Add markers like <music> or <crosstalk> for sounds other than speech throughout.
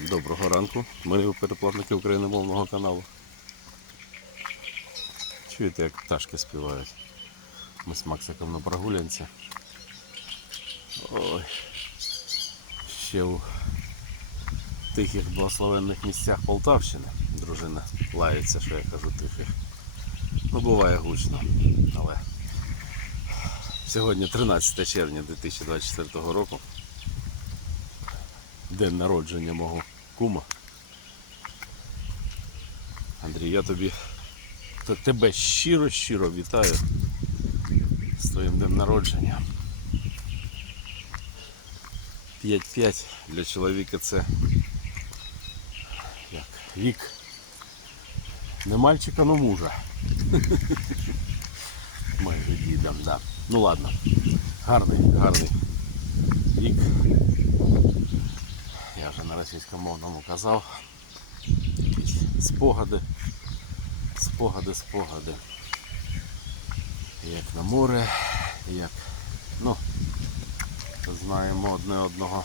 Доброго ранку. Ми переплатники україномовного каналу. Чуєте, як пташки співають? Ми з Максиком на прогулянці. Ой. Ще у тихих благословенних місцях Полтавщини. Дружина лається, що я кажу тихих. Ну, буває гучно, але сьогодні 13 червня 2024 року. День народження мого кума. Андрій, я тобі тебе щиро-щиро вітаю з твоїм днем народження. 5-5 для чоловіка це як вік. Не мальчика, но мужа. <laughs> Майже дідом, да. Ну ладно. Гарний, гарний вік. Російськомовному казав. Спогади, спогади, спогади. Як на море, як. Ну, знаємо одне одного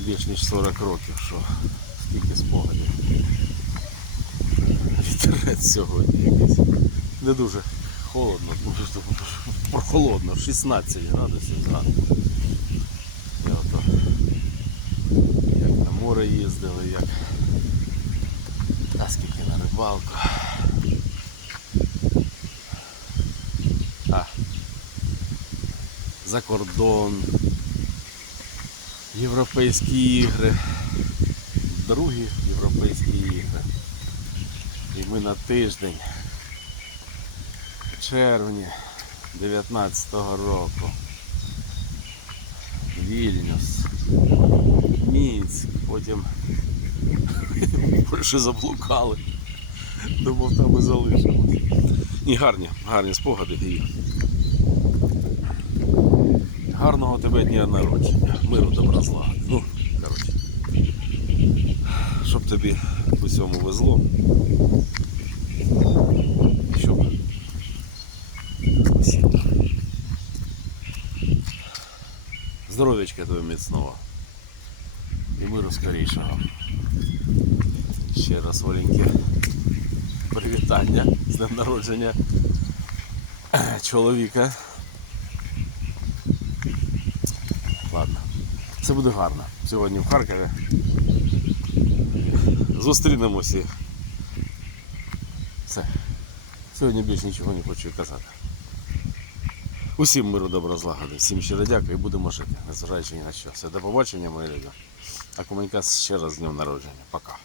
більш ніж 40 років, що скільки спогадів. Вітерець сьогодні якийсь. Не дуже холодно, дуже прохолодно, 16 градусів зранку. Як на море їздили, як а скільки на рибалку. А, за кордон, європейські ігри, другі європейські ігри. І ми на тиждень, червні 19-го року. Вільнюс. Мінськ, потім <laughs> більше заблукали. Думав, там і залишимось. Ні, гарні, гарні спогади і гарного тебе дня народження. Миру добра зла. Ну, коротше. Щоб тобі в усьому везло. Щоб. Здоров'ячка тобі міцного. І миру скорішого. Ще раз Оленьке привітання з днем народження чоловіка. Ладно, це буде гарно. Сьогодні в Харкові. Зустрінемося. Все. Сьогодні більше нічого не хочу казати. Усім миру добра злагоди, всім щиро дякую і будемо жити, незважаючи ні на що. Все, до побачення, мої люди. А комунікація ще раз з днем народження. Пока.